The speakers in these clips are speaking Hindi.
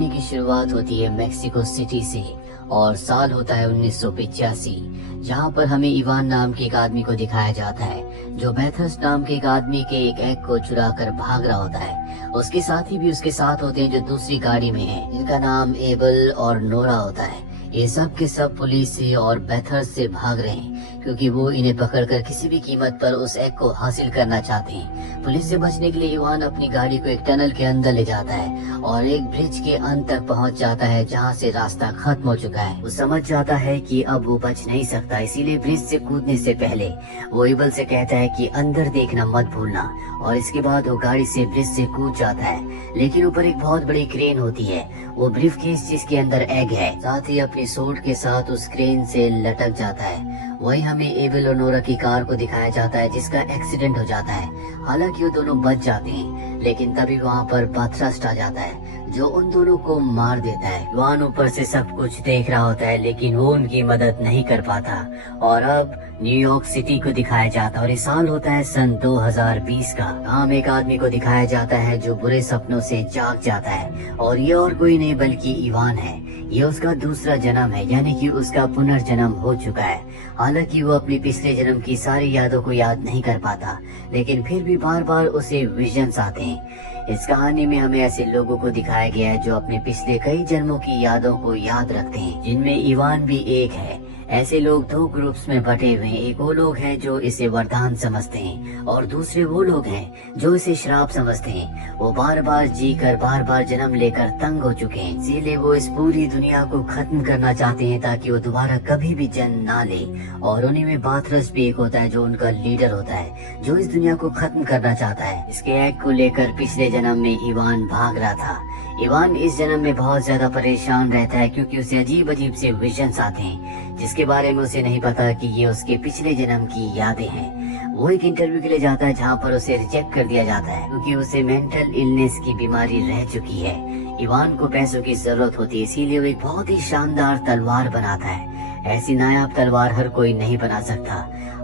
कहानी की शुरुआत होती है मेक्सिको सिटी से और साल होता है 1985, जहां पर हमें इवान नाम के एक आदमी को दिखाया जाता है जो बेथर्स नाम के एक आदमी के एक एग को चुरा कर भाग रहा होता है। उसके साथी भी उसके साथ होते हैं जो दूसरी गाड़ी में है, जिनका नाम एबल और नोरा होता है। ये सब के सब पुलिस से और बेथर्स से भाग रहे हैं क्योंकि वो इन्हें पकड़कर किसी भी कीमत पर उस एग को हासिल करना चाहते हैं। पुलिस से बचने के लिए इवान अपनी गाड़ी को एक टनल के अंदर ले जाता है और एक ब्रिज के अंत तक पहुंच जाता है जहां से रास्ता खत्म हो चुका है। वो समझ जाता है कि अब वो बच नहीं सकता, इसीलिए ब्रिज से कूदने से पहले वो एबल से कहता है कि अंदर देखना मत भूलना, और इसके बाद वो गाड़ी से ब्रिज से कूद जाता है। लेकिन ऊपर एक बहुत बड़ी क्रेन होती है, वो ब्रीफकेस जिसके अंदर एग है, साथ ही अपनी सूट के साथ उस क्रेन से लटक जाता है। वही हमें एबल और नोरा की कार को दिखाया जाता है जिसका एक्सीडेंट हो जाता है। हालांकि वो दोनों बच जाते हैं, लेकिन तभी वहाँ पर बाथरस्ट आ जाता है जो उन दोनों को मार देता है। इवान ऊपर से सब कुछ देख रहा होता है लेकिन वो उनकी मदद नहीं कर पाता। और अब न्यूयॉर्क सिटी को दिखाया जाता है और इस साल होता है सन 2020 का। हम एक आदमी को दिखाया जाता है जो बुरे सपनों से जाग जाता है, और ये और कोई नहीं बल्कि इवान है। ये उसका दूसरा जन्म है, यानी कि उसका पुनर्जन्म हो चुका है। हालांकि वो अपने पिछले जन्म की सारी यादों को याद नहीं कर पाता, लेकिन फिर भी बार बार उसे विजन्स आते हैं। इस कहानी में हमें ऐसे लोगों को दिखाया गया है जो अपने पिछले कई जन्मों की यादों को याद रखते हैं, जिनमें इवान भी एक है। ऐसे लोग दो ग्रुप्स में बटे हुए हैं। एक वो लोग हैं जो इसे वरदान समझते हैं और दूसरे वो लोग हैं जो इसे श्राप समझते हैं। वो बार बार जी कर बार बार जन्म लेकर तंग हो चुके हैं, इसीलिए वो इस पूरी दुनिया को खत्म करना चाहते हैं ताकि वो दोबारा कभी भी जन्म ना ले। और उन्हीं में बाथरस भी एक होता है जो उनका लीडर होता है, जो इस दुनिया को खत्म करना चाहता है। इसके एग को लेकर पिछले जन्म में इवान भाग रहा था। इवान इस जन्म में बहुत ज्यादा परेशान रहता है क्योंकि उसे अजीब अजीब से विजन्स आते हैं जिसके बारे में उसे नहीं पता कि ये उसके पिछले जन्म की यादें हैं। वो एक इंटरव्यू के लिए जाता है जहाँ पर उसे रिजेक्ट कर दिया जाता है क्योंकि उसे मेंटल इलनेस की बीमारी रह चुकी है। इवान को पैसों की जरूरत होती है, इसीलिए वो एक बहुत ही शानदार तलवार बनाता है। ऐसी नायाब तलवार हर कोई नहीं बना सकता।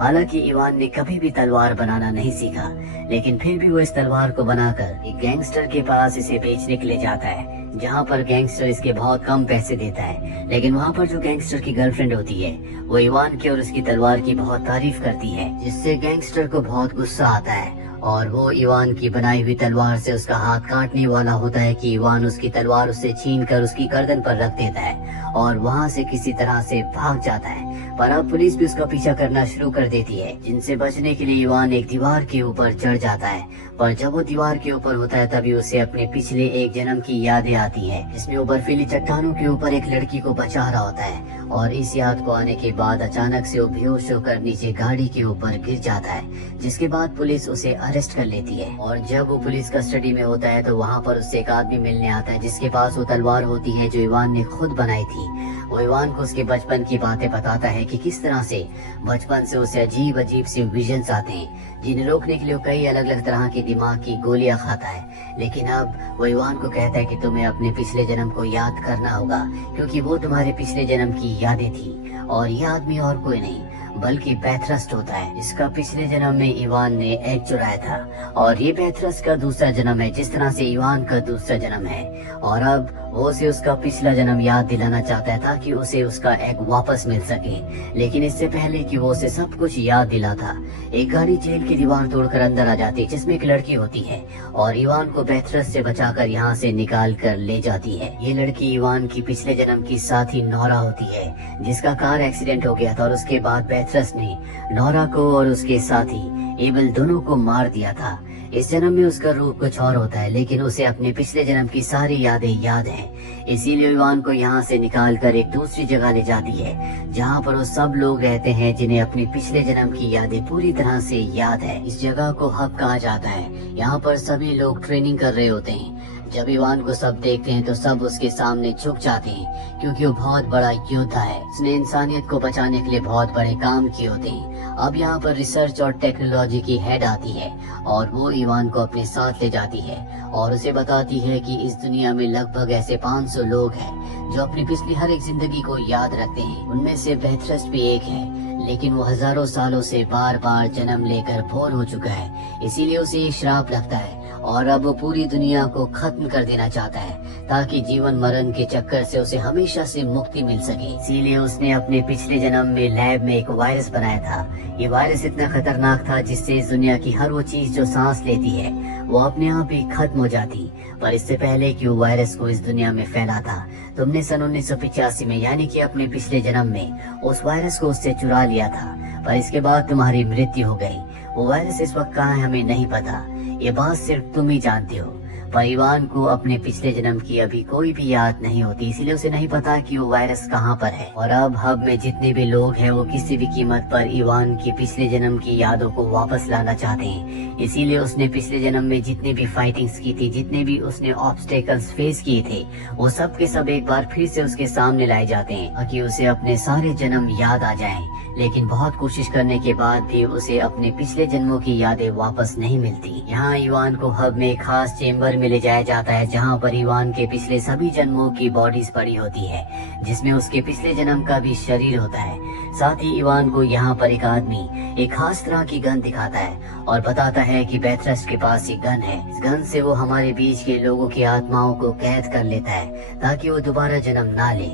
हालांकि इवान ने कभी भी तलवार बनाना नहीं सीखा, लेकिन फिर भी वो इस तलवार को बनाकर एक गैंगस्टर के पास इसे बेचने के लिए जाता है, जहाँ पर गैंगस्टर इसके बहुत कम पैसे देता है। लेकिन वहाँ पर जो गैंगस्टर की गर्लफ्रेंड होती है वो इवान की और उसकी तलवार की बहुत तारीफ करती है, जिससे गैंगस्टर को बहुत गुस्सा आता है और वो इवान की बनाई हुई तलवार से उसका हाथ काटने वाला होता है कि इवान उसकी तलवार उससे छीन कर उसकी गर्दन पर रख देता है और वहाँ से किसी तरह से भाग जाता है। पर अब पुलिस भी उसका पीछा करना शुरू कर देती है, जिनसे बचने के लिए इवान एक दीवार के ऊपर चढ़ जाता है। पर जब वो दीवार के ऊपर होता है तभी उसे अपने पिछले एक जन्म की यादें आती है, जिसमें वो बर्फीली चट्टानों के ऊपर एक लड़की को बचा रहा होता है। और इस याद को आने के बाद अचानक से वो बेहोश होकर नीचे गाड़ी के ऊपर गिर जाता है, जिसके बाद पुलिस उसे अरेस्ट कर लेती है। और जब वो पुलिस कस्टडी में होता है तो वहाँ पर उससे एक आदमी मिलने आता है जिसके पास वो तलवार होती है जो इवान ने खुद बनाई थी। वो इवान को उसके बचपन की बातें बताता है कि किस तरह से बचपन से उसे अजीब अजीब से विजन्स आते हैं, जिन्हें रोकने के लिए वो कई अलग अलग तरह की दिमाग की गोलियां खाता है। लेकिन अब वो इवान को कहता है कि तुम्हें अपने पिछले जन्म को याद करना होगा क्योंकि वो तुम्हारे पिछले जन्म की यादें थी, और ये आदमी और कोई नहीं बल्कि बैथरस्ट होता है। इसका पिछले जन्म में इवान ने एग चुराया था और ये बैथरस्ट का दूसरा जन्म है, जिस तरह से इवान का दूसरा जन्म है। और अब वो उसे उसका पिछला जन्म याद दिलाना चाहता है ताकि उसे उसका एग वापस मिल सके। लेकिन इससे पहले कि वो उसे सब कुछ याद दिलाता, एक गाड़ी जेल की दीवार तोड़कर अंदर आ जाती है जिसमें एक लड़की होती है और इवान को बैथरस से बचाकर यहाँ से निकाल कर ले जाती है। ये लड़की इवान की पिछले जन्म की साथी नोरा होती है, जिसका कार एक्सीडेंट हो गया था और उसके बाद बैथरस ने नोरा को और उसके साथी एबल दोनों को मार दिया था। इस जन्म में उसका रूप कुछ और होता है, लेकिन उसे अपने पिछले जन्म की सारी यादें याद हैं। इसीलिए इवान को यहाँ से निकाल कर एक दूसरी जगह ले जाती है जहाँ पर वो सब लोग रहते हैं जिन्हें अपनी पिछले जन्म की यादें पूरी तरह से याद है। इस जगह को हब कहा जाता है। यहाँ पर सभी लोग ट्रेनिंग कर रहे होते हैं। जब इवान को सब देखते हैं तो सब उसके सामने झुक जाते हैं क्योंकि वो बहुत बड़ा योद्धा है। उसने इंसानियत को बचाने के लिए बहुत बड़े काम किए होते हैं। अब यहाँ पर रिसर्च और टेक्नोलॉजी की हेड आती है और वो इवान को अपने साथ ले जाती है और उसे बताती है कि इस दुनिया में लगभग ऐसे 500 लोग हैं जो अपनी पिछली हर एक जिंदगी को याद रखते हैं। उनमें से बैथरस्ट भी एक है, लेकिन वो हजारों सालों से बार बार जन्म लेकर बोर हो चुका है, इसीलिए उसे ये श्राप लगता है और अब वो पूरी दुनिया को खत्म कर देना चाहता है ताकि जीवन मरण के चक्कर से उसे हमेशा से मुक्ति मिल सके। इसीलिए उसने अपने पिछले जन्म में लैब में एक वायरस बनाया था। ये वायरस इतना खतरनाक था जिससे इस दुनिया की हर वो चीज जो सांस लेती है वो अपने आप ही खत्म हो जाती। पर इससे पहले कि वो वायरस को इस दुनिया में फैला था, तुमने सन 1985 में यानी कि अपने पिछले जन्म में उस वायरस को उससे चुरा लिया था। पर इसके बाद तुम्हारी मृत्यु हो गई। वो वायरस इस वक्त कहाँ है हमें नहीं पता, ये बात सिर्फ तुम ही जानते हो। पर इवान को अपने पिछले जन्म की अभी कोई भी याद नहीं होती, इसीलिए उसे नहीं पता कि वो वायरस कहाँ पर है। और अब हब में जितने भी लोग हैं वो किसी भी कीमत पर इवान की पिछले जन्म की यादों को वापस लाना चाहते हैं। इसीलिए उसने पिछले जन्म में जितनी भी फाइटिंग्स की थी, जितने भी उसने ऑब्स्टेकल्स फेस किए थे, वो सब के सब एक बार फिर से उसके सामने लाए जाते हैं ताकि उसे अपने सारे जन्म याद आ जाएं। लेकिन बहुत कोशिश करने के बाद भी उसे अपने पिछले जन्मों की यादें वापस नहीं मिलती। यहाँ इवान को हब में एक खास चेम्बर में ले जाया जाता है जहाँ पर इवान के पिछले सभी जन्मों की बॉडीज पड़ी होती है, जिसमें उसके पिछले जन्म का भी शरीर होता है। साथ ही इवान को यहाँ पर एक आदमी एक खास तरह की गन दिखाता है और बताता है कि बेथरस्ट के पास एक गन है। इस गन से वो हमारे बीच के लोगों की आत्माओं को कैद कर लेता है ताकि वो दोबारा जन्म ना ले।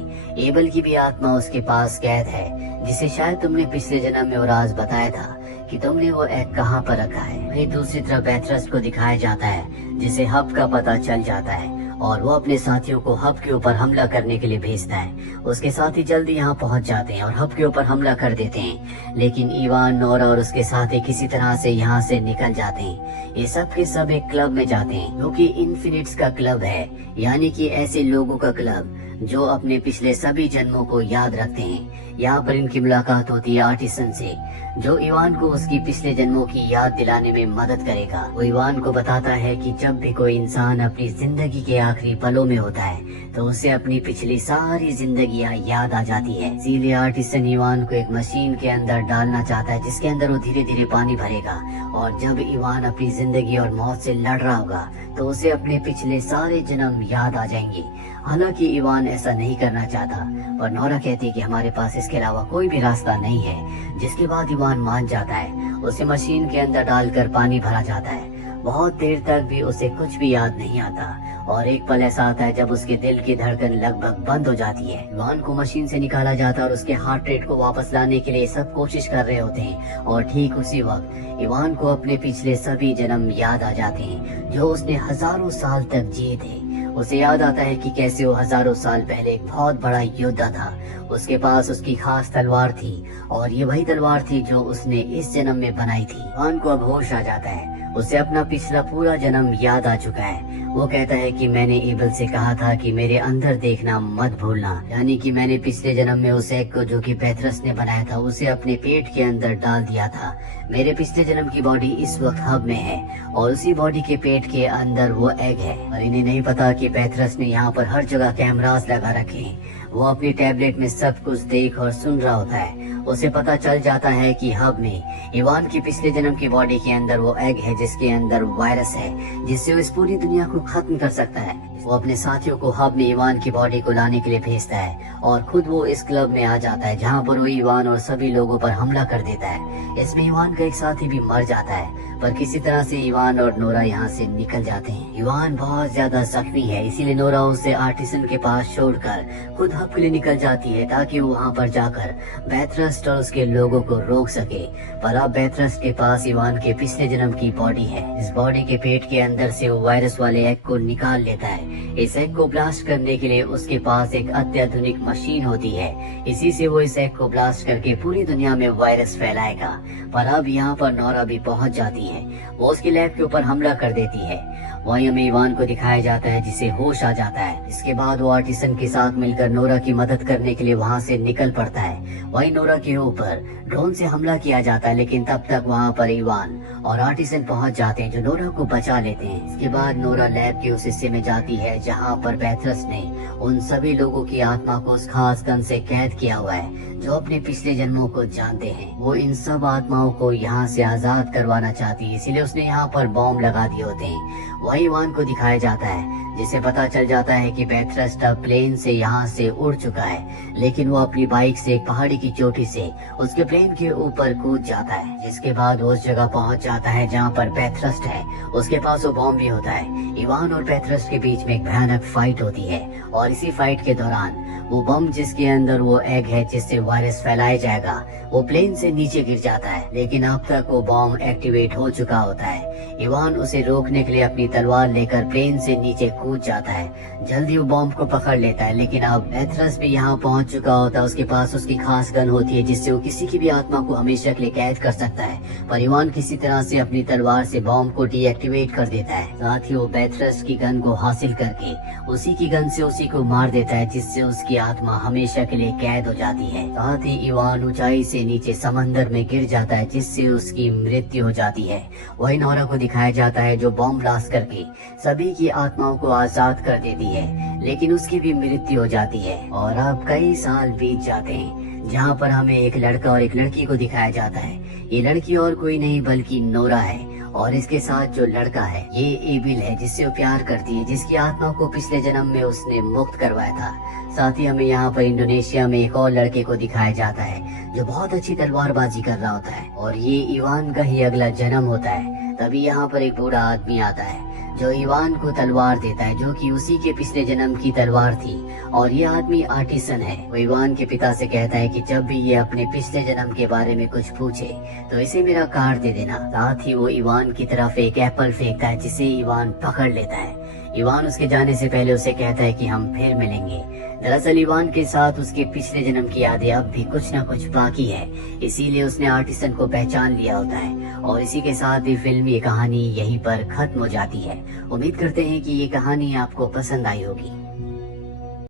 एबल की भी आत्मा उसके पास कैद है, जिसे शायद तुमने पिछले जन्म में वो राज बताया था कि तुमने वो एग कहाँ पर रखा है। वहीं दूसरी तरफ बेथरस्ट को दिखाया जाता है, जिसे हब का पता चल जाता है और वो अपने साथियों को हब के ऊपर हमला करने के लिए भेजता है। उसके साथी जल्दी यहाँ पहुँच जाते हैं और हब के ऊपर हमला कर देते हैं, लेकिन इवान, नोरा और उसके साथी किसी तरह से यहाँ से निकल जाते हैं। ये सब के सब एक क्लब में जाते हैं जो कि इन्फिनिट्स का क्लब है, यानी कि ऐसे लोगों का क्लब जो अपने पिछले सभी जन्मों को याद रखते हैं। यहाँ पर इनकी मुलाकात होती है आर्टिसन से, जो इवान को उसकी पिछले जन्मों की याद दिलाने में मदद करेगा। वो इवान को बताता है कि जब भी कोई इंसान अपनी जिंदगी के आखिरी पलों में होता है तो उसे अपनी पिछली सारी जिंदगियां याद आ जाती है। इसीलिए आर्टिसन इवान को एक मशीन के अंदर डालना चाहता है जिसके अंदर वो धीरे धीरे पानी भरेगा, और जब इवान अपनी जिंदगी और मौत से लड़ रहा होगा तो उसे अपने पिछले सारे जन्म याद आ जाएंगे। हालांकि इवान ऐसा नहीं करना चाहता, पर नोरा कहती है कि हमारे पास इसके अलावा कोई भी रास्ता नहीं है, जिसके बाद इवान मान जाता है। उसे मशीन के अंदर डालकर पानी भरा जाता है। बहुत देर तक भी उसे कुछ भी याद नहीं आता और एक पल ऐसा आता है जब उसके दिल की धड़कन लगभग बंद हो जाती है। इवान को मशीन से निकाला जाता है और उसके हार्ट रेट को वापस लाने के लिए सब कोशिश कर रहे होते हैं, और ठीक उसी वक्त इवान को अपने पिछले सभी जन्म याद आ जाते हैं जो उसने हजारों साल तक जिए थे। उसे याद आता है कि कैसे वो हजारों साल पहले एक बहुत बड़ा योद्धा था। उसके पास उसकी खास तलवार थी और ये वही तलवार थी जो उसने इस जन्म में बनाई थी। इवान को अब होश आ जाता है, उसे अपना पिछला पूरा जन्म याद आ चुका है। वो कहता है कि मैंने एबल से कहा था कि मेरे अंदर देखना मत भूलना, यानी कि मैंने पिछले जन्म में उस एग को जो कि बेथरस ने बनाया था उसे अपने पेट के अंदर डाल दिया था। मेरे पिछले जन्म की बॉडी इस वक्त हब में है और उसी बॉडी के पेट के अंदर वो एग है। और इन्हें नहीं पता कि बेथरस ने यहाँ पर हर जगह कैमरास लगा रखे हैं। वो अपनी टैबलेट में सब कुछ देख और सुन रहा होता है। उसे पता चल जाता है कि हब में इवान की पिछले जन्म की बॉडी के अंदर वो एग है जिसके अंदर वायरस है, जिससे वो इस पूरी दुनिया को खत्म कर सकता है। वो अपने साथियों को हब में इवान की बॉडी को लाने के लिए भेजता है और खुद वो इस क्लब में आ जाता है जहाँ पर वो इवान और सभी लोगों पर हमला कर देता है। इसमें इवान का एक साथी भी मर जाता है, पर किसी तरह से इवान और नोरा यहाँ से निकल जाते हैं। इवान बहुत ज्यादा जख्मी है, इसीलिए नोरा उसे आर्टिसन के पास छोड़कर खुद हब के लिए निकल जाती है ताकि वो वहाँ पर जाकर बेथरस्ट और उसके लोगों को रोक सके। पर अब बेथरस्ट के पास इवान के पिछले जन्म की बॉडी है। इस बॉडी के पेट के अंदर से वो वायरस वाले एग को निकाल लेता है। इस एग को ब्लास्ट करने के लिए उसके पास एक अत्याधुनिक मशीन होती है। इसी से वो इस एग को ब्लास्ट करके पूरी दुनिया में वायरस फैलाएगा। पर अब यहाँ पर नोरा भी पहुंच जाती है। वो उसकी लैब के ऊपर हमला कर देती है। वहीं हमें इवान को दिखाया जाता है जिसे होश आ जाता है। इसके बाद वो आर्टिसन के साथ मिलकर नोरा की मदद करने के लिए वहाँ से निकल पड़ता है। वहीं नोरा के ऊपर ड्रोन से हमला किया जाता है, लेकिन तब तक वहाँ पर इवान और आर्टिसन पहुँच जाते हैं जो नोरा को बचा लेते हैं। इसके बाद नोरा लैब के उस हिस्से में जाती है जहाँ पर बेथरस ने उन सभी लोगों की आत्मा को उस खास गन से कैद किया हुआ है जो अपने पिछले जन्मों को जानते हैं। वो इन सब आत्माओं को यहाँ से आजाद करवाना चाहती है, इसीलिए उसने यहाँ पर बॉम्ब लगा दिए होते हैं। वही वही इवान को दिखाया जाता है, जिसे पता चल जाता है कि बेथेस्दा अब प्लेन से यहाँ से उड़ चुका है, लेकिन वो अपनी बाइक से एक पहाड़ी की चोटी से उसके प्लेन के ऊपर कूद जाता है, जिसके बाद वो उस जगह पहुंच जाता है जहाँ पर बेथेस्दा है। उसके पास वो बॉम्ब भी होता है। इवान और बेथेस्दा के बीच में एक भयानक फाइट होती है और इसी फाइट के दौरान वो बम जिसके अंदर वो एग है जिससे वायरस फैलाया जाएगा, वो प्लेन से नीचे गिर जाता है, लेकिन अब तक वो बॉम्ब एक्टिवेट हो चुका होता है। इवान उसे रोकने के लिए अपनी तलवार लेकर प्लेन से नीचे कूद जाता है। जल्दी वो बॉम्ब को पकड़ लेता है, लेकिन अब बेथेस्दा भी यहाँ पहुंच चुका होता है। उसके पास उसकी खास गन होती है जिससे वो किसी की भी आत्मा को हमेशा के लिए कैद कर सकता है। पर इवान किसी तरह से अपनी तलवार से बॉम्ब को डीएक्टिवेट कर देता है। साथ ही वो बेथेस्दा की गन को हासिल करके उसी की गन से उसी को मार देता है, जिससे उसकी आत्मा हमेशा के लिए कैद हो जाती है। साथ ही इवान ऊंचाई से नीचे समंदर में गिर जाता है, जिससे उसकी मृत्यु हो जाती है। वही नोरा को दिखाया जाता है जो बॉम्ब ब्लास्ट करके सभी की आत्माओं को आजाद कर देती है, लेकिन उसकी भी मृत्यु हो जाती है। और अब कई साल बीत जाते हैं, जहाँ पर हमें एक लड़का और एक लड़की को दिखाया जाता है। ये लड़की और कोई नहीं बल्कि नोरा है, और इसके साथ जो लड़का है ये एबिल है, जिससे वो प्यार करती है, जिसकी आत्मा को पिछले जन्म में उसने मुक्त करवाया था। साथ ही हमें यहाँ पर इंडोनेशिया में एक और लड़के को दिखाया जाता है जो बहुत अच्छी तलवारबाजी कर रहा होता है, और ये इवान का ही अगला जन्म होता है। तभी यहाँ पर एक बूढ़ा आदमी आता है जो इवान को तलवार देता है, जो कि उसी के पिछले जन्म की तलवार थी। और ये आदमी आर्टिसन है। वो इवान के पिता से कहता है कि जब भी ये अपने पिछले जन्म के बारे में कुछ पूछे तो इसे मेरा कार्ड दे देना। साथ ही वो इवान की तरफ एक एप्पल फेंकता है, जिसे इवान पकड़ लेता है। इवान उसके जाने से पहले उसे कहता है कि हम फिर मिलेंगे। दरअसल इवान के साथ उसके पिछले जन्म की यादें अब भी कुछ न कुछ बाकी है, इसीलिए उसने आर्टिसन को पहचान लिया होता है। और इसी के साथ ही फिल्म ये कहानी यहीं पर खत्म हो जाती है। उम्मीद करते हैं कि ये कहानी आपको पसंद आई होगी।